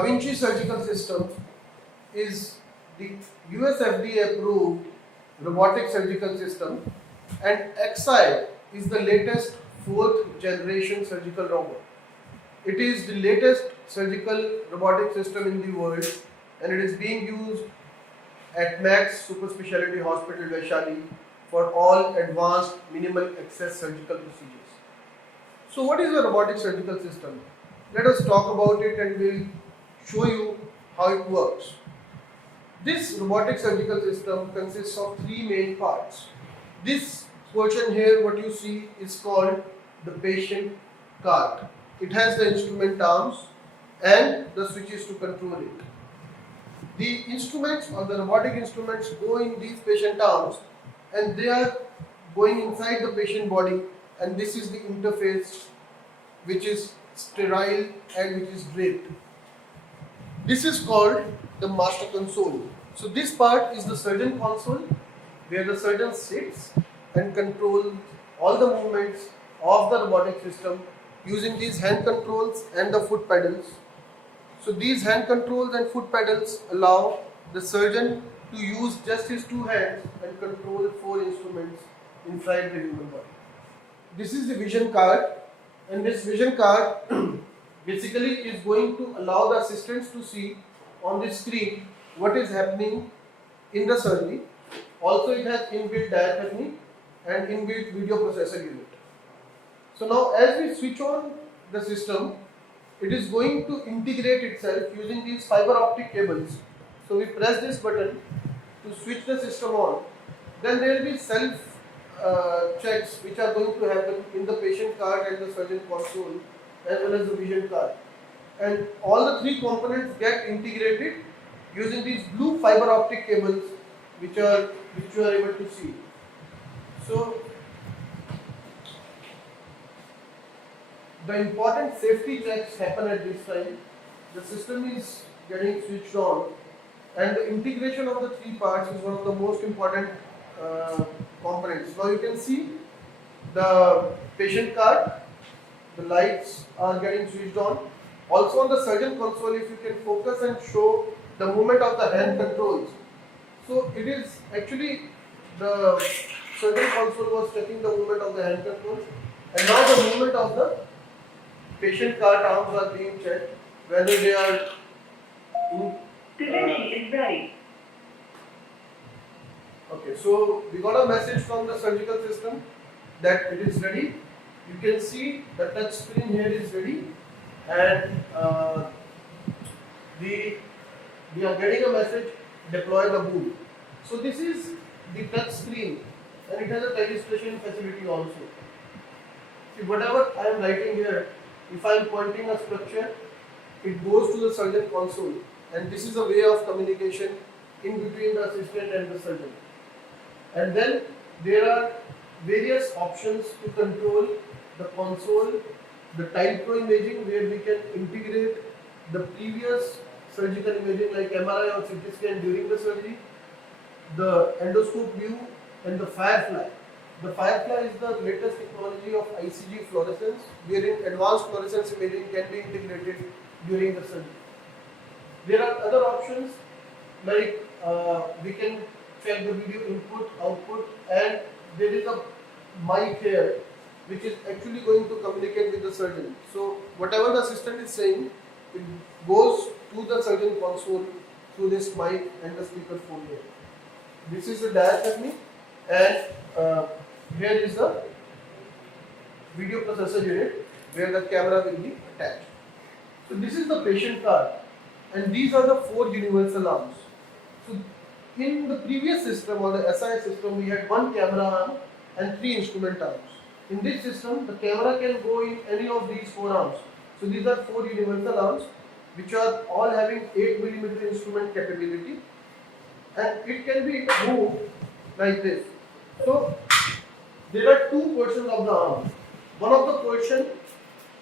Vinci Surgical System is the US FDA approved robotic surgical system, and XI is the latest fourth generation surgical robot. It is the latest surgical robotic system in the world, and it is being used at Max Super Speciality Hospital Vaishali for all advanced minimal access surgical procedures. So what is a robotic surgical system? Let us talk about it and we'll show you how it works. This robotic surgical system consists of three main parts. This portion here, what you see, is called the patient cart. It has the instrument arms and the switches to control it. The instruments or the robotic instruments go in these patient arms and they are going inside the patient body, and this is the interface which is sterile and which is draped. This is called the master console. So this part is the surgeon console where the surgeon sits and controls all the movements of the robotic system using these hand controls and the foot pedals. So these hand controls and foot pedals allow the surgeon to use just his two hands and control four instruments inside the human body. This is the vision card, and this vision card basically is going to allow the assistants to see on the screen what is happening in the surgery. Also it has inbuilt diaphragm and inbuilt video processor unit. So now as we switch on the system, it is going to integrate itself using these fiber optic cables. So we press this button to switch the system on. Then there will be self checks which are going to happen in the patient card and the surgeon console as well as the vision card. And all the three components get integrated using these blue fiber optic cables which you are able to see. So the important safety checks happen at this time. The system is getting switched on, and the integration of the three parts is one of the most important components. Now you can see the patient card, the lights are getting switched on. Also on the surgeon console, if you can focus and show the movement of the hand controls. So it is actually the surgeon console was checking the movement of the hand controls, and now the movement of the patient cart arms are being checked whether they are Vinci is ready. Okay, so we got a message from the surgical system that it is ready. You can see the touch screen here is ready, and we are getting a message, deploy the boom. So this is the touch screen, and it has a registration facility also. See, whatever I am writing here, if I am pointing a structure, it goes to the surgeon console, and this is a way of communication in between the assistant and the surgeon. And then there are various options to control the console, the type pro imaging where we can integrate the previous surgical imaging like MRI or CT scan during the surgery, the endoscope view, and the Firefly. The Firefly is the latest technology of ICG fluorescence, wherein advanced fluorescence imaging can be integrated during the surgery. There are other options like we can check the video input, output, and there is a mic here which is actually going to communicate with the surgeon. So whatever the assistant is saying, it goes to the surgeon console through this mic and the speaker phone here. This is the diaphragm, and here is the video processor unit where the camera will be attached. So this is the patient card, and these are the four universal arms. So in the previous system or the SI system, we had one camera arm and three instrument arms. In this system, the camera can go in any of these four arms. So these are four universal arms which are all having 8 mm instrument capability, and it can be moved like this. So there are two portions of the arm. One of the portion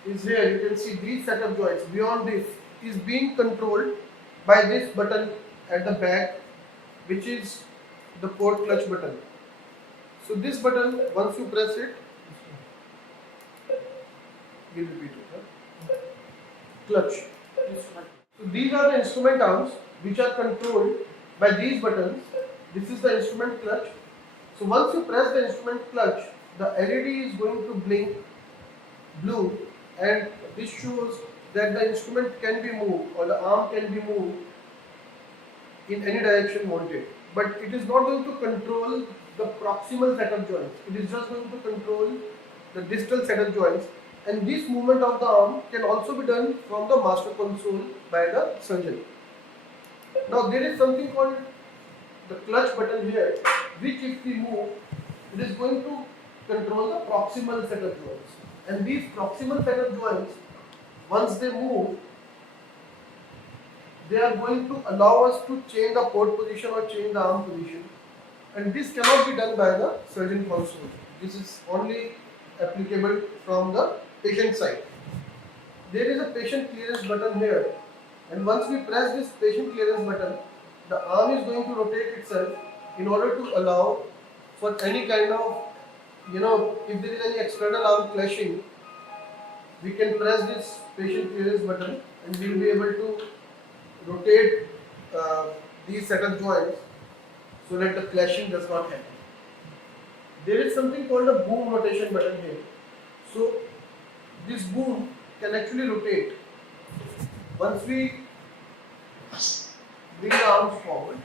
is here, you can see these set of joints. Beyond this is being controlled by this button at the back, which is the port clutch button. So this button, once you press it, we'll repeat it. Clutch. So these are the instrument arms which are controlled by these buttons. This is the instrument clutch. So once you press the instrument clutch, the LED is going to blink blue, and this shows that the instrument can be moved or the arm can be moved in any direction wanted. But it is not going to control the proximal set of joints. It is just going to control the distal set of joints. And this movement of the arm can also be done from the master console by the surgeon. Now there is something called the clutch button here, which if we move, it is going to control the proximal set of joints. And these proximal set of joints, once they move, they are going to allow us to change the port position or change the arm position. And this cannot be done by the surgeon console. This is only applicable from the patient side. There is a patient clearance button here, and once we press this patient clearance button, the arm is going to rotate itself in order to allow for any kind of, if there is any external arm clashing, we can press this patient clearance button and we will be able to rotate these set of joints so that the clashing does not happen. There is something called a boom rotation button here. So this boom can actually rotate once we bring the arms forward.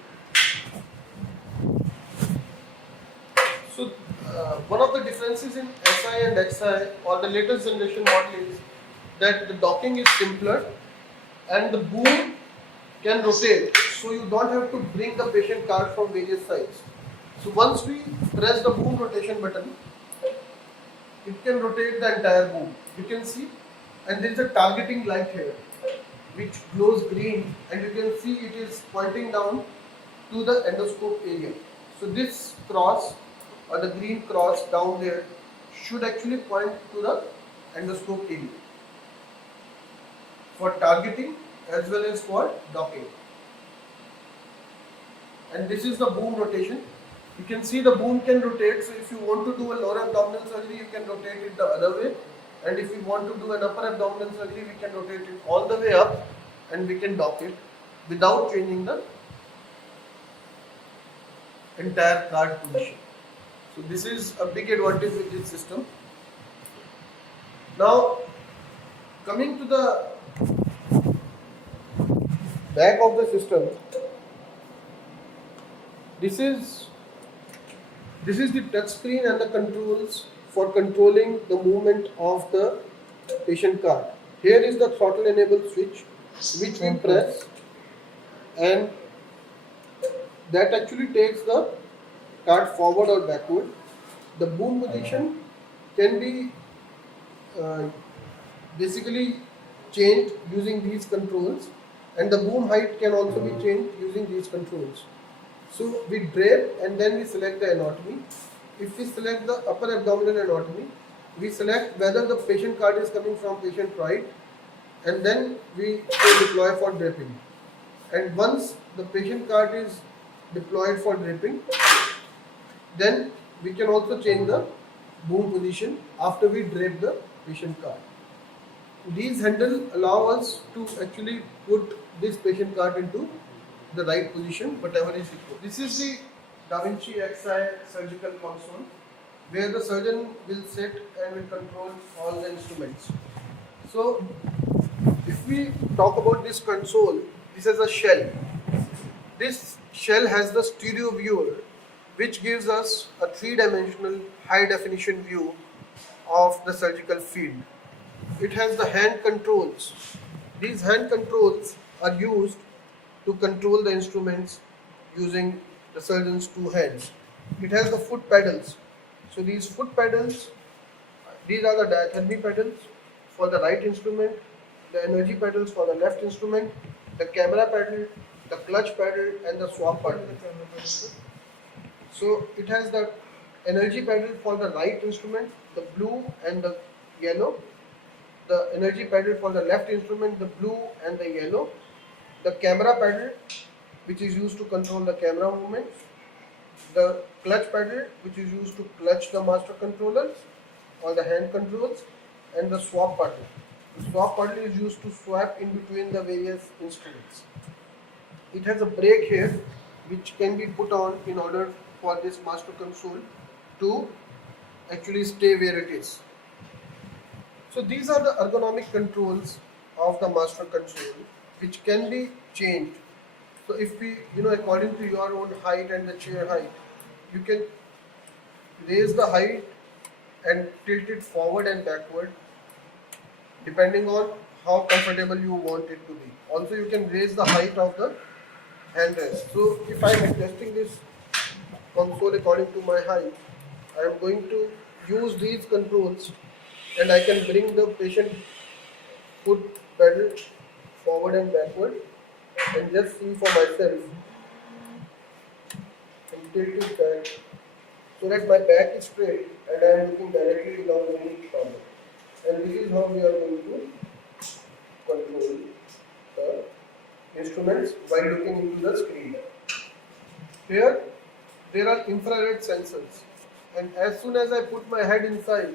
So one of the differences in SI and XI or the latest generation model is that the docking is simpler and the boom can rotate, so you don't have to bring the patient card from various sides. So once we press the boom rotation button, it can rotate the entire boom. You can see, and there is a targeting light here which glows green, and you can see it is pointing down to the endoscope area. So this cross or the green cross down there should actually point to the endoscope area for targeting as well as for docking. And this is the boom rotation. You can see the boom can rotate, so if you want to do a lower abdominal surgery, you can rotate it the other way, and if you want to do an upper abdominal surgery, we can rotate it all the way up and we can dock it without changing the entire card position. So this is a big advantage with this system. Now coming to the back of the system, this is the touch screen and the controls for controlling the movement of the patient card. Here is the throttle enable switch which we press, and that actually takes the card forward or backward. The boom position can be basically changed using these controls, and the boom height can also be changed using these controls. So we drape and then we select the anatomy. If we select the upper abdominal anatomy, we select whether the patient card is coming from patient right, and then we deploy for draping. And once the patient card is deployed for draping, then we can also change the boom position after we drape the patient card. These handles allow us to actually put this patient card into the right position, whatever is required. This is the Da Vinci Xi surgical console, where the surgeon will sit and will control all the instruments. So if we talk about this console, this is a shell. This shell has the stereo viewer, which gives us a three-dimensional high-definition view of the surgical field. It has the hand controls. These hand controls are used to control the instruments using the surgeon's two hands. It has the foot pedals. So these foot pedals, these are the diathermy pedals for the right instrument, the energy pedals for the left instrument, the camera pedal, the clutch pedal, and the swap pedal. So it has the energy pedal for the right instrument, the blue and the yellow, the energy pedal for the left instrument, the blue and the yellow, the camera pedal which is used to control the camera movements, the clutch pedal which is used to clutch the master controllers or the hand controls, and the swap pedal. The swap puddle is used to swap in between the various instruments. It has a brake here which can be put on in order for this master console to actually stay where it is. So these are the ergonomic controls of the master console which can be changed. So if we, according to your own height and the chair height, you can raise the height and tilt it forward and backward depending on how comfortable you want it to be. Also you can raise the height of the handrest. So if I am adjusting this console according to my height, I am going to use these controls and I can bring the patient foot pedal forward and backward and just see for myself and tilt it back so that my back is straight and I am looking directly without any problem. And this is how we are going to control the instruments while looking into the screen. Here there are infrared sensors, and as soon as I put my head inside,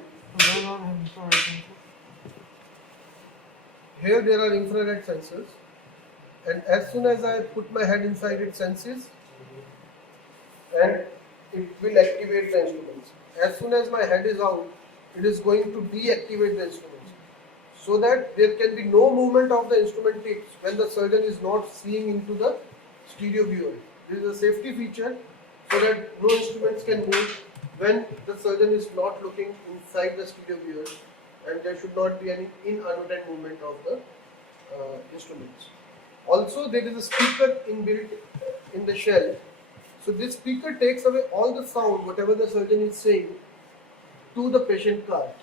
here there are infrared sensors, and as soon as I put my head inside, it senses and it will activate the instruments. As soon as my head is out, it is going to deactivate the instruments so that there can be no movement of the instrument tips when the surgeon is not seeing into the stereo viewer. This is a safety feature so that no instruments can move when the surgeon is not looking inside the stereo viewer, and there should not be any inadvertent movement of the instruments. Also, there is a speaker inbuilt in the shell. So this speaker takes away all the sound, whatever the surgeon is saying, to the patient cart,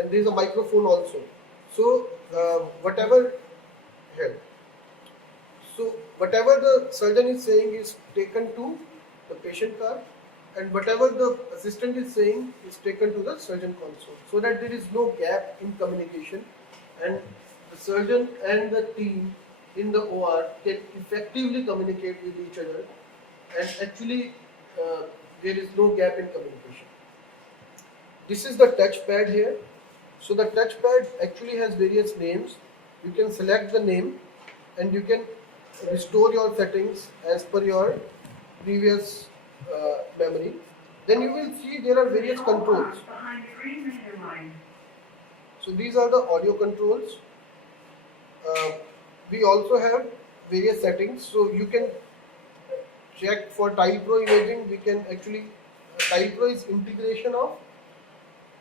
and there is a microphone also. So whatever the surgeon is saying is taken to the patient cart, and whatever the assistant is saying is taken to the surgeon console, so that there is no gap in communication, and the surgeon and the team in the OR can effectively communicate with each other, and actually there is no gap in communication. This is the touchpad here. So the touchpad actually has various names. You can select the name and you can restore your settings as per your previous memory. Then you will see there are various controls. So these are the audio controls. We also have various settings. So you can check for Tile Pro imaging. We can actually, Tile Pro is integration of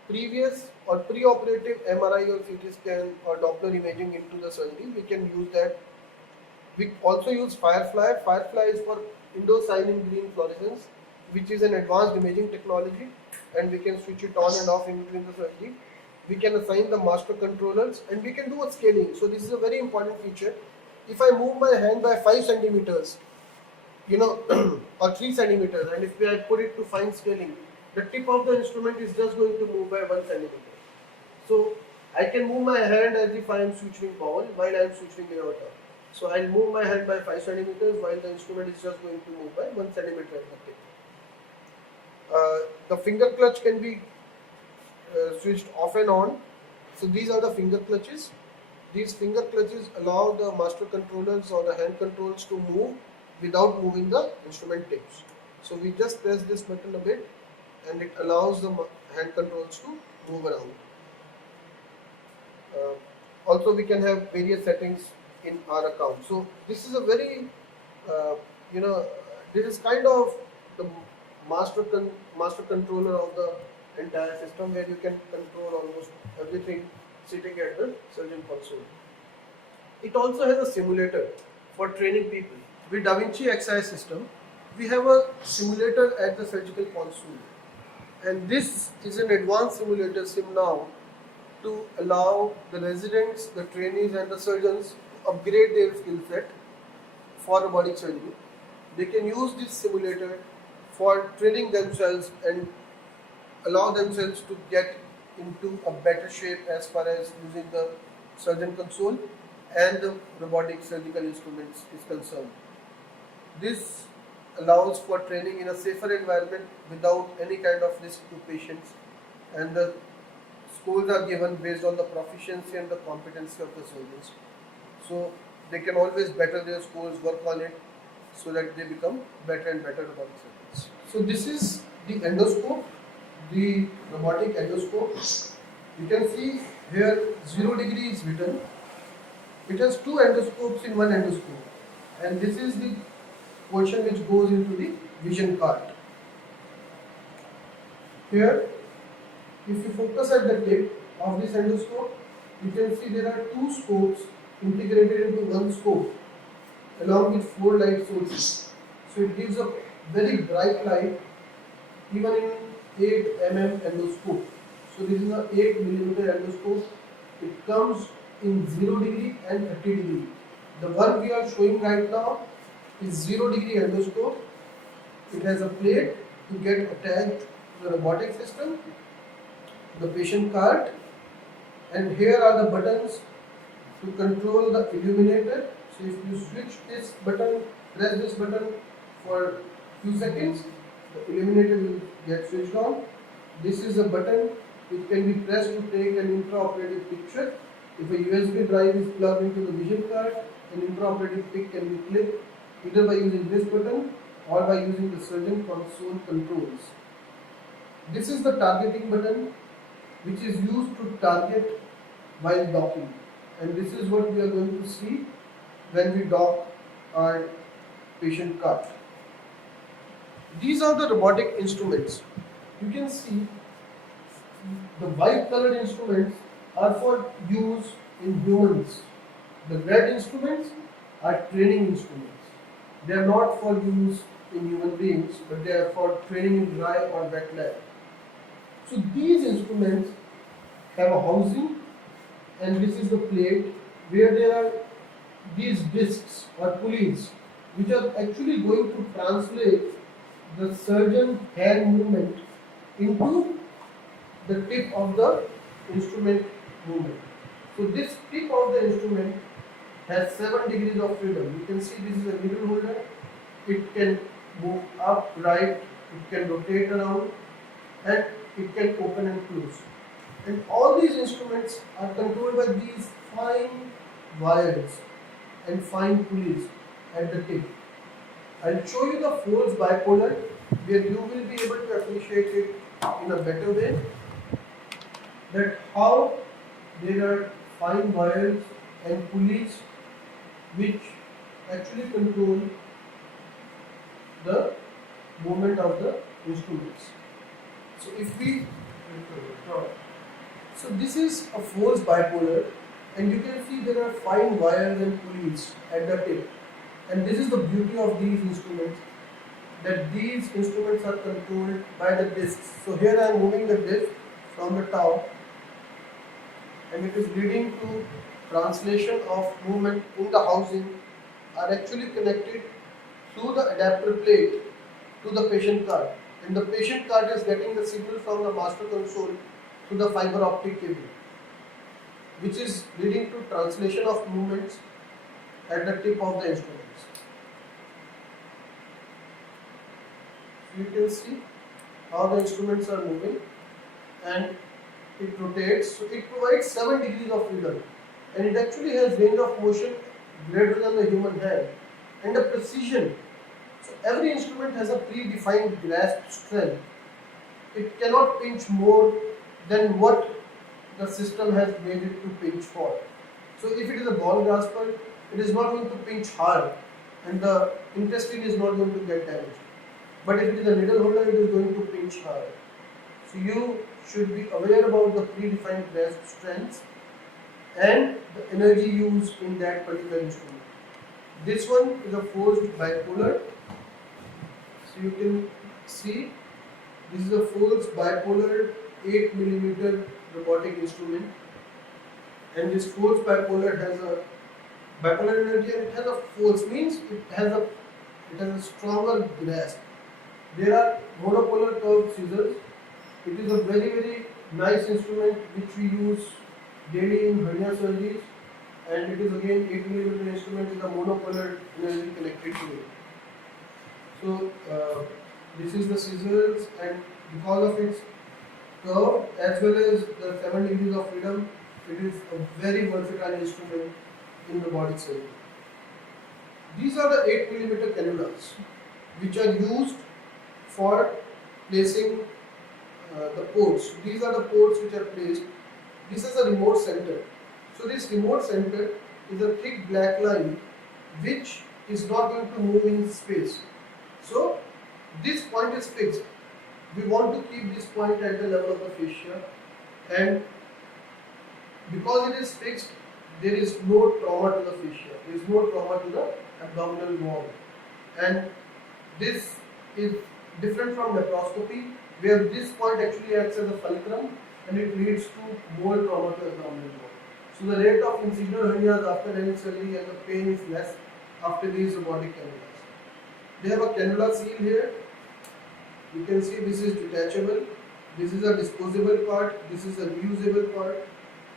previous or pre-operative MRI or CT scan or Doppler imaging into the surgery. We can use that. We also use Firefly. Firefly is for indocyanine green fluorescence, which is an advanced imaging technology, and we can switch it on and off in between the surgery. We can assign the master controllers, and we can do a scaling. So this is a very important feature. If I move my hand by 5 centimeters, or 3 centimeters, and if I put it to fine scaling, the tip of the instrument is just going to move by 1 centimeter. So I can move my hand as if I am suturing bowel while I am suturing aorta. So I'll move my hand by 5 centimeters while the instrument is just going to move by 1 centimeter at the tip. The finger clutch can be switched off and on. So these are the finger clutches. These finger clutches allow the master controllers or the hand controls to move without moving the instrument tips. So we just press this button a bit and it allows the hand controls to move around. Also we can have various settings in our account. So this is a very, this is kind of the master controller of the entire system, where you can control almost everything sitting at the surgeon console. It also has a simulator for training people. With Vinci Xi System, we have a simulator at the surgical console, and this is an advanced simulator sim now to allow the residents, the trainees and the surgeons to upgrade their skill set for robotic surgery. They can use this simulator for training themselves and allow themselves to get into a better shape as far as using the surgeon console and the robotic surgical instruments is concerned. This allows for training in a safer environment without any kind of risk to patients, and the scores are given based on the proficiency and the competency of the surgeons. So they can always better their scores, work on it, so that they become better and better robotic surgeons. So this is the endoscope, the robotic endoscope. You can see here 0 degree is written. It has two endoscopes in one endoscope, and this is the portion which goes into the vision cart. Here, if you focus at the tip of this endoscope, you can see there are two scopes integrated into one scope along with 4 light sources. So it gives a very bright light even in 8 mm endoscope. So this is a 8 mm endoscope. It comes in 0 degree and 30 degree. The one we are showing right now is 0 degree endoscope. It has a plate to get attached to the robotic system, the patient cart, and here are the buttons to control the illuminator. So if you switch this button, press this button for few seconds, the illuminator will get switched on. This is a button which can be pressed to take an intraoperative picture. If a USB drive is plugged into the vision card, an intraoperative pic can be clicked either by using this button or by using the surgeon console controls. This is the targeting button which is used to target while docking, and this is what we are going to see when we dock our patient cart. These are the robotic instruments. You can see the white colored instruments are for use in humans. The red instruments are training instruments. They are not for use in human beings, but they are for training in dry or wet lab. So these instruments have a housing, and this is the plate where there are these discs or pulleys which are actually going to translate the surgeon hand movement into the tip of the instrument movement. So this tip of the instrument has 7 degrees of freedom. You can see this is a needle holder. It can move up, right, it can rotate around, and it can open and close. And all these instruments are controlled by these fine wires and fine pulleys at the tip. I'll show you the folds bipolar where you will be able to appreciate it in a better way, that how there are fine wires and pulleys which actually control the movement of the instruments. So if we so this is a force bipolar, and you can see there are fine wires and pulleys at the tip, and this is the beauty of these instruments, that these instruments are controlled by the discs. So here I am moving the disc from the top, and it is leading to translation of movement in the housing are actually connected through the adapter plate to the patient card, and the patient card is getting the signal from the master console to the fiber optic cable, which is leading to translation of movements at the tip of the instruments. So you can see how the instruments are moving, and it rotates. So it provides 7 degrees of freedom, and it actually has range of motion greater than the human hand and a precision. So every instrument has a predefined grasp strength. It cannot pinch more than what the system has made it to pinch for. So if it is a ball grasper, it is not going to pinch hard and the intestine is not going to get damaged. But if it is a needle holder, it is going to pinch hard. So you should be aware about the predefined grasp strengths and the energy used in that particular instrument. This one is a forced bipolar. So you can see this is a forced bipolar 8 mm robotic instrument, and this force bipolar has a bipolar energy, and it has a force, means it has a stronger grasp. There are monopolar curved scissors. It is a very nice instrument which we use daily in hernia surgeries, and it is again 8 mm instrument with a monopolar energy connected to it. So this is the scissors, and because of its curved as well as the 7 degrees of freedom. It is a very versatile instrument in robotic surgery. These are the 8 millimeter cannulas which are used for placing the ports. These are the ports which are placed. This is a remote center. So this remote center is a thick black line which is not going to move in space. So this point is fixed. We want to keep this point at the level of the fascia, and because it is fixed, there is no trauma to the fascia, there is no trauma to the abdominal wall. And this is different from laparoscopy, where this point actually acts as a fulcrum and it leads to more trauma to the abdominal wall. So the rate of incisional hernias after any surgery and the pain is less after these robotic cannulas. They have a cannula seal here. You can see this is detachable, this is a disposable part, this is a reusable part.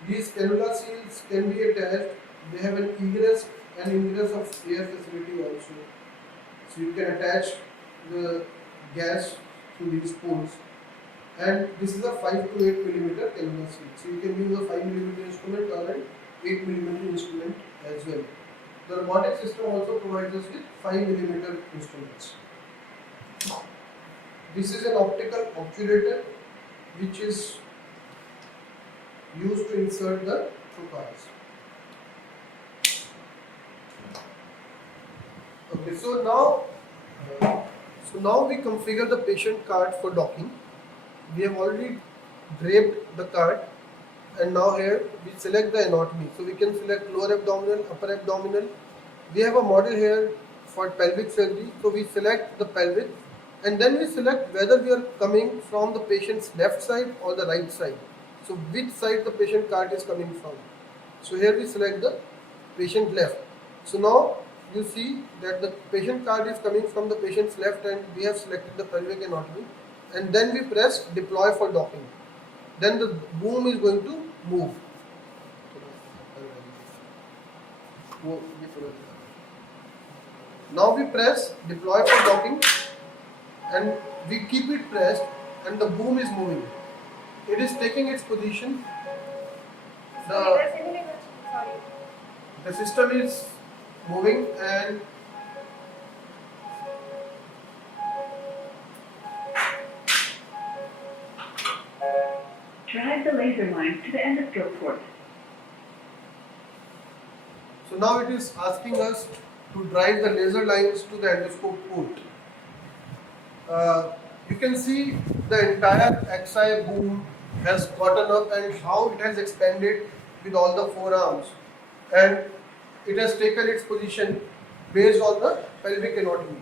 These cannula seals can be attached. They have an egress and ingress of air facility also. So you can attach the gas to these ports. And this is a 5 to 8 millimeter cannula seal. So you can use a 5 millimeter instrument or an 8 millimeter instrument as well. The robotic system also provides us with 5 millimeter instruments. This is an optical obturator which is used to insert the trocars. Okay, so now we configure the patient cart for docking. We have already draped the cart, and now here we select the anatomy. So we can select lower abdominal, upper abdominal. We have a model here for pelvic surgery. So we select the pelvic, and then we select whether we are coming from the patient's left side or the right side. So which side the patient cart is coming from. So here we select the patient left. So now you see that the patient cart is coming from the patient's left, and we have selected the pelvic anatomy, and then we press deploy for docking. Then the boom is going to move. Now we press deploy for docking, and we keep it pressed, and the boom is moving. It is taking its position. The system is moving, and drive the laser line to the endoscope port. So now it is asking us to drive the laser lines to the endoscope port. You can see the entire XI boom has gotten up and how it has expanded with all the forearms, and it has taken its position based on the pelvic anatomy.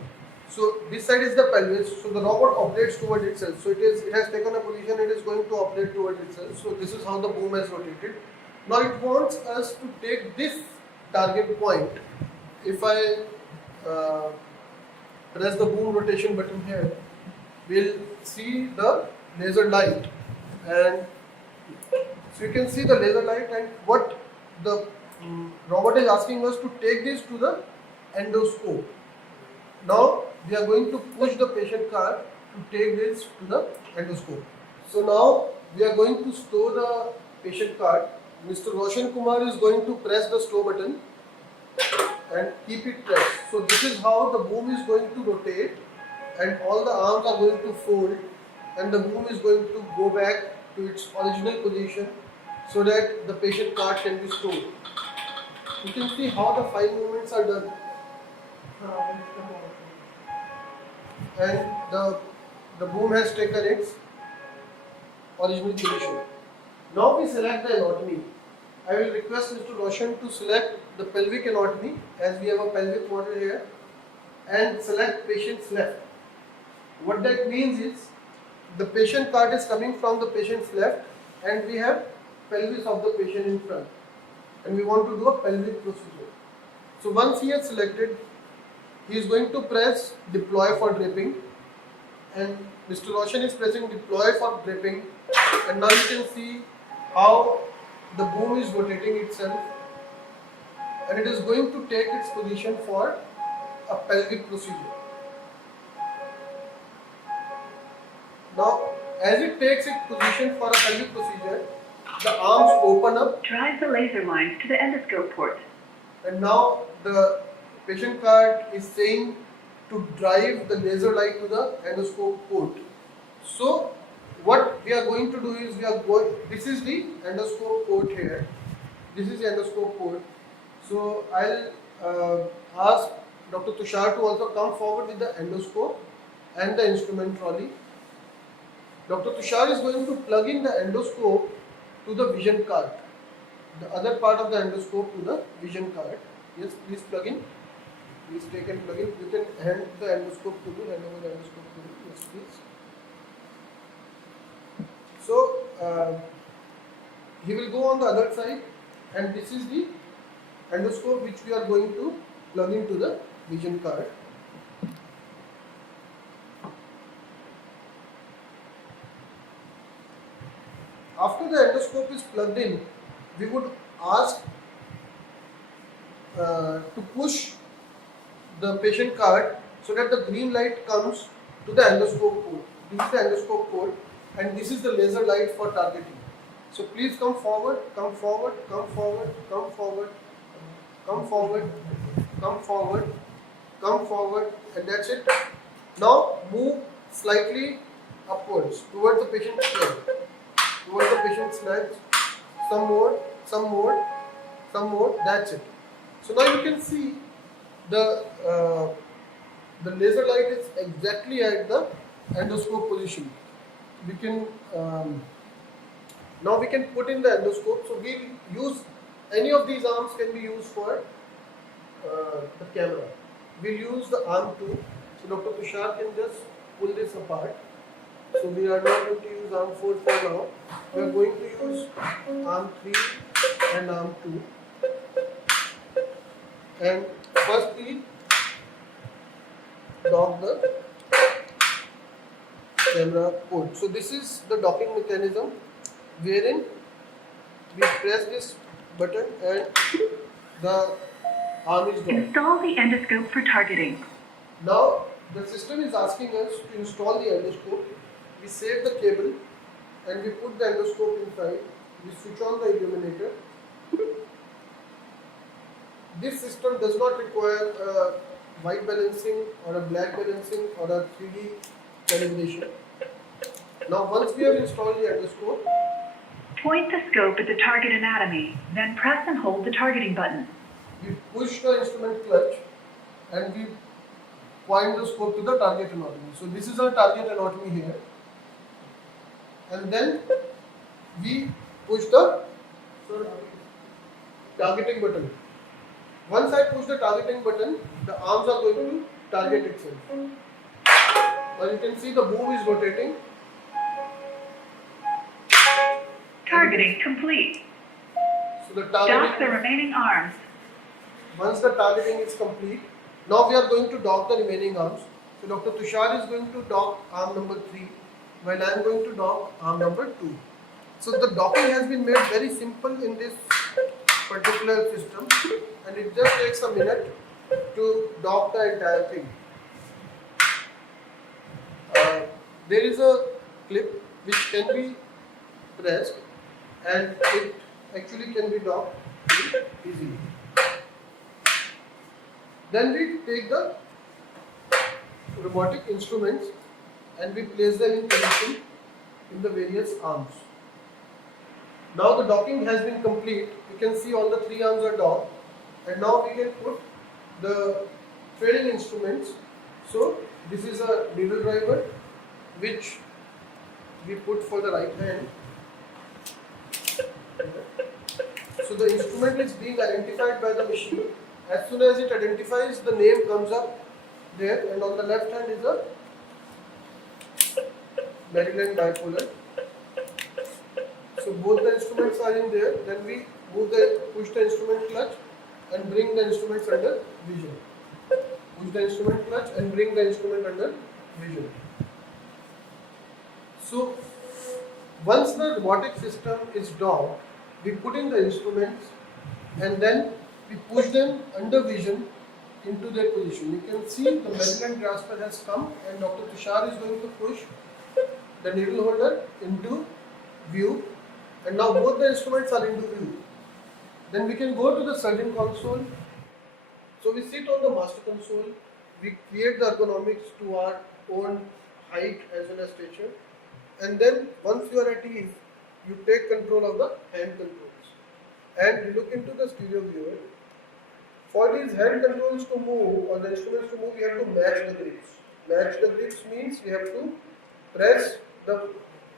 So this side is the pelvis, so the robot operates towards itself. So it has taken a position, it is going to operate towards itself. So this is how the boom has rotated. Now it wants us to take this target point. If I press the boom rotation button here, we'll see the laser light, and so you can see the laser light, and what the robot is asking us to take this to the endoscope. Now we are going to push the patient cart to take this to the endoscope. So now we are going to stow the patient cart. Mr. Roshan Kumar is going to press the stow button and keep it pressed. So this is how the boom is going to rotate, and all the arms are going to fold, and the boom is going to go back to its original position so that the patient cart can be stowed. You can see how the 5 movements are done. And the boom has taken its original position. Now we select the anatomy. I will request Mr. Roshan to select the pelvic anatomy, as we have a pelvic model here, and select patient's left. What that means is the patient cart is coming from the patient's left, and we have pelvis of the patient in front, and we want to do a pelvic procedure. So once he has selected, he is going to press deploy for draping, and Mr. Roshan is pressing deploy for draping, and now you can see how the boom is rotating itself, and it is going to take its position for a pelvic procedure. Now As it takes its position for a pelvic procedure, the arms open up, Drive the laser lines to the endoscope port. and now the patient card is saying to drive the laser light to the endoscope port. So what we are going to do is this is the endoscope port here. This is the endoscope port. So I'll ask Dr. Tushar to also come forward with the endoscope and the instrument trolley. Dr. Tushar is going to plug in the endoscope to the vision card. The other part of the endoscope to the vision card. Yes, please plug in. Please take and plug in. You can hand the endoscope to me, hand over the endoscope to me. Yes, please. So, he will go on the other side, and this is the endoscope which we are going to plug into the vision card. After the endoscope is plugged in, we would ask to push the patient card so that the green light comes to the endoscope port. This is the endoscope port, and this is the laser light for targeting. So please come forward, come forward, come forward, come forward, come forward, come forward, come forward, and that's it. Now move slightly upwards towards the patient's leg. Towards the patient's legs. Some more, some more, some more. That's it. So now you can see the laser light is exactly at the endoscope position. We can now we can put in the endoscope. So we'll use any of these arms can be used for the camera. We'll use the arm 2. So Dr. Tushar can just pull this apart. So we are not going to use arm 4 for now. We are going to use arm 3 and arm 2. And firstly, dock the camera port. So this is the docking mechanism wherein we press this button and the arm is docked. Install the endoscope for targeting. Now the system is asking us to install the endoscope. We save the cable and we put the endoscope inside. We switch on the illuminator. This system does not require a white balancing or a black balancing or a 3D calibration. Now once we have installed the endoscope, Point the scope at the target anatomy, then press and hold the targeting button. we push the instrument clutch and we point the scope to the target anatomy. So this is our target anatomy here. And then we push the targeting button. Once I push the targeting button, the arms are going to target itself. Now you can see the boom is rotating. Targeting complete. So the Dock the targeting, remaining arms. once the targeting is complete, now we are going to dock the remaining arms. So Dr. Tushar is going to dock arm number 3, while I am going to dock arm number 2. So the docking has been made very simple in this particular system, and it just takes a minute to dock the entire thing. There is a clip which can be pressed and it actually can be docked easily. Then we take the robotic instruments and we place them in position in the various arms. Now the docking has been complete. You can see all the 3 arms are docked, and now we can put the trailing instruments. So this is a needle driver which we put for the right hand. So the instrument is being identified by the machine. As soon as it identifies, the name comes up there, and on the left hand is a Maryland bipolar. So both the instruments are in there. Then we push the instrument clutch and bring the instruments under vision. Push the instrument clutch and bring the instrument under vision. So once the robotic system is docked, we put in the instruments and then we push them under vision into their position. You can see the Maryland grasper has come, and Dr. Tushar is going to push the needle holder into view, and now both the instruments are into view. Then we can go to the surgeon console. So we sit on the master console, we create the ergonomics to our own height as well as stature, and then once you are at ease, you take control of the hand controls and you look into the stereo viewer. For these hand controls to move or the instruments to move, we have to match the grips. Match the grips means we have to press the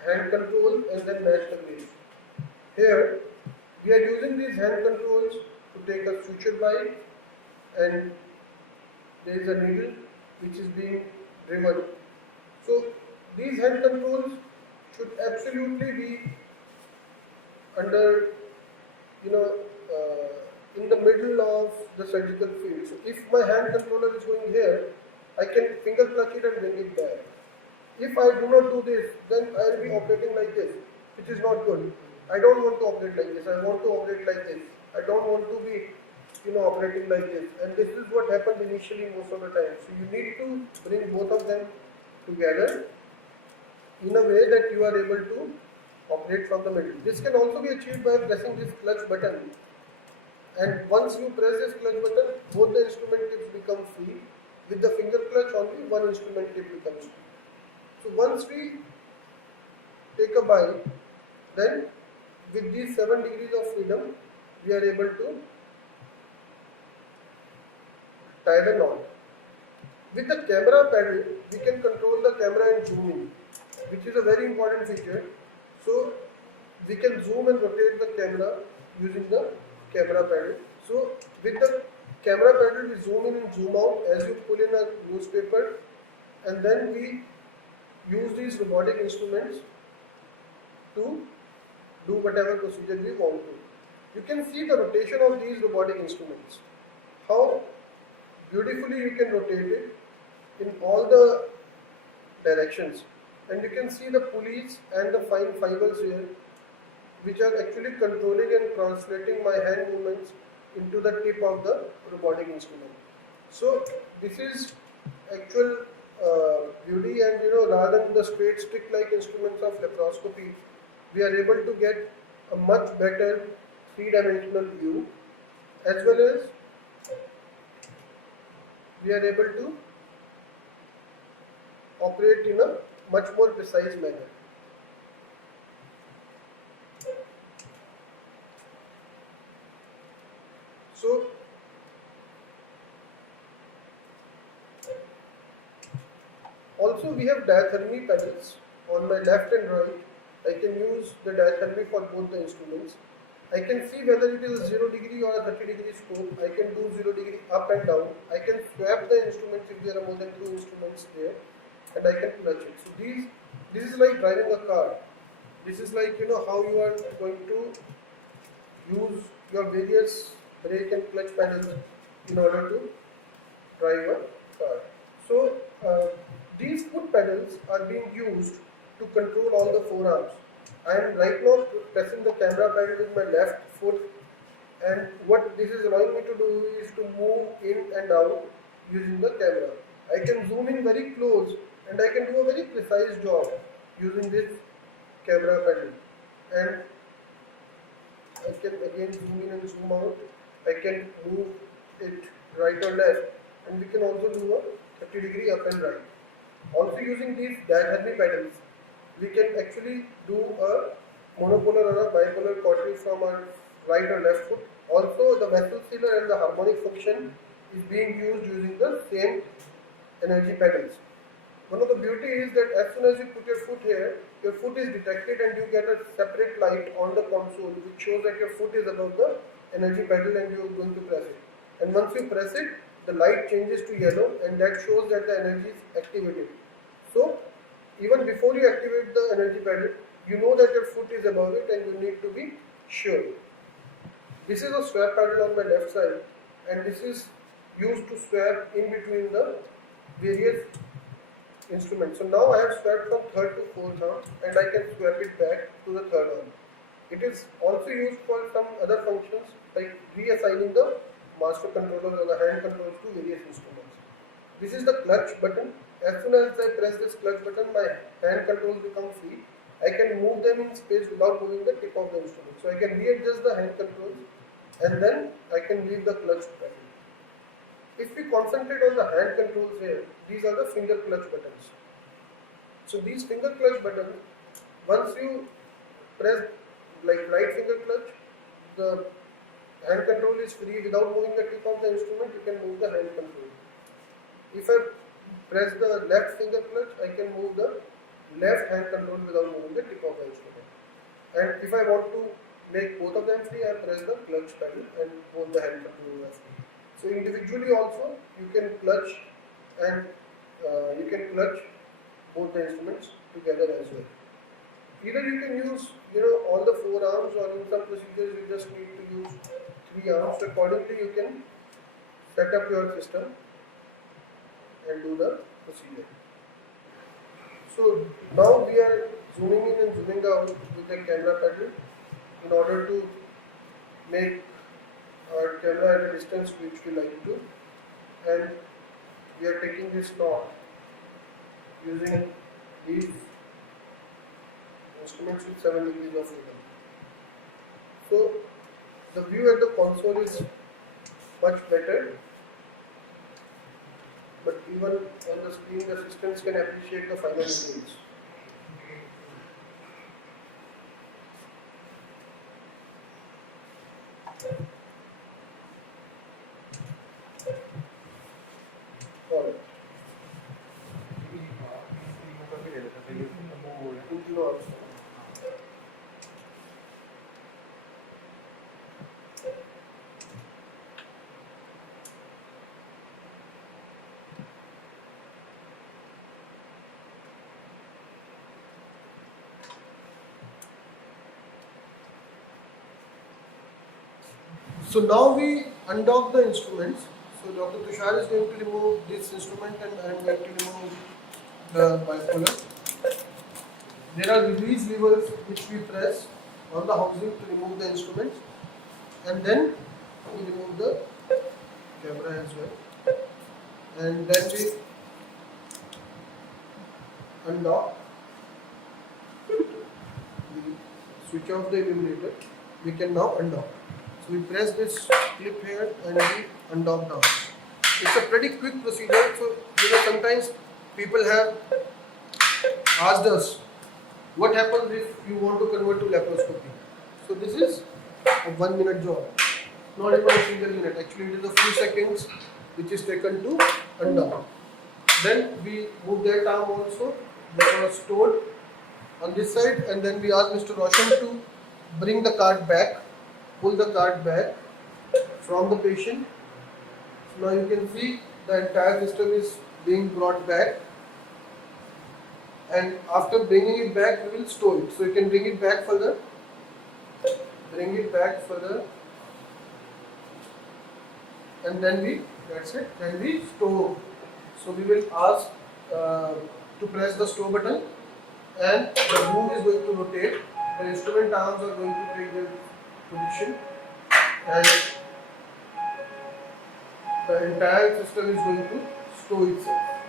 hand control and then match the grips. Here, we are using these hand controls to take a suture bite, and there is a needle which is being driven. So these hand controls should absolutely be under, in the middle of the surgical field. So if my hand controller is going here, I can finger clutch it and bring it back. If I do not do this, then I will be operating like this, which is not good. I don't want to operate like this. I want to operate like this. I don't want to be, operating like this. And this is what happens initially most of the time. So you need to bring both of them together in a way that you are able to operate from the middle. This can also be achieved by pressing this clutch button. And once you press this clutch button, both the instrument tips become free. With the finger clutch only, one instrument tip becomes free. So once we take a bite, then with these 7 degrees of freedom, we are able to tie the knot. With the camera paddle, we can control the camera and zoom in, which is a very important feature. So we can zoom and rotate the camera using the camera paddle. So with the camera paddle, we zoom in and zoom out as you pull in a newspaper, and then we use these robotic instruments to do whatever procedure we want to. You can see the rotation of these robotic instruments, how beautifully you can rotate it in all the directions, and you can see the pulleys and the fine fibers here, which are actually controlling and translating my hand movements into the tip of the robotic instrument. So this is actual beauty, and rather than the straight stick like instruments of laparoscopy, we are able to get a much better three-dimensional view, as well as we are able to operate in a much more precise manner. So also we have diathermy pedals on my left and right. I can use the diathermy for both the instruments. I can see whether it is a 0 degree or a 30 degree scope. I can do 0 degree up and down. I can swap the instruments if there are more than 2 instruments there, and I can clutch it. So this is like driving a car. This is like how you are going to use your various brake and clutch pedals in order to drive a car. So these foot pedals are being used to control all the forearms. I am right now pressing the camera pedal with my left foot, and what this is allowing me to do is to move in and out using the camera. I can zoom in very close, and I can do a very precise job using this camera pedal, and I can again zoom in and zoom out. I can move it right or left, and we can also do a 30 degree up and right. Also using these diathermy pedals, we can actually do a monopolar or a bipolar cautery from our right or left foot. Also the vessel sealer and the harmonic function is being used using the same energy pedals. One of the beauty is that as soon as you put your foot here, your foot is detected and you get a separate light on the console which shows that your foot is above the energy pedal and you are going to press it. And once you press it, the light changes to yellow, and that shows that the energy is activated. So even before you activate the energy pedal, you know that your foot is above it and you need to be sure. This is a swap pedal on my left side, and this is used to swap in between the various instruments. So now I have swapped from third to fourth arm, and I can swap it back to the third arm. It is also used for some other functions like reassigning the master controller or the hand controls to various instruments. This is the clutch button. as soon as I press this clutch button, my hand controls become free. I can move them in space without moving the tip of the instrument. So I can readjust the hand controls and then I can leave the clutch pedal. If we concentrate on the hand controls here, these are the finger clutch buttons. So these finger clutch buttons, once you press like right finger clutch, the hand control is free without moving the tip of the instrument. You can move the hand control. If I press the left finger clutch, I can move the left hand control without moving the tip of the instrument. And if I want to make both of them free, I press the clutch pedal and both the hand control are free. So individually also you can clutch and you can clutch both the instruments together as well. Either you can use all the 4 arms, or in some procedures you just need to use 3 arms. So accordingly you can set up your system and do the procedure. So now we are zooming in and zooming out with the camera pedal in order to make our camera at a distance which we like to, and we are taking this knot using these instruments with 7 degrees of freedom. So the view at the console is much better, but even on the screen the assistants can appreciate the final details. Alright. So now we undock the instruments. So Dr. Tushar is going to remove this instrument and I am going to remove the bipolar. There are release levers which we press on the housing to remove the instruments, and then we remove the camera as well. And then we undock, we switch off the illuminator, we can now undock. So we press this clip here and we undock now. It's a pretty quick procedure. So sometimes people have asked us what happens if you want to convert to laparoscopy. So this is a 1 minute job, not even a single minute. Actually it is a few seconds which is taken to undock. Then we move that arm also that was stored on this side, and then we ask Mr. Roshan to bring the cart back, pull the cart back from the patient. So now you can see the entire system is being brought back, and after bringing it back we will store it. So you can bring it back further, and then that's it, then we store. So we will ask to press the store button and the boom is going to rotate, the instrument arms are going to take their position, and the entire system is going to store itself.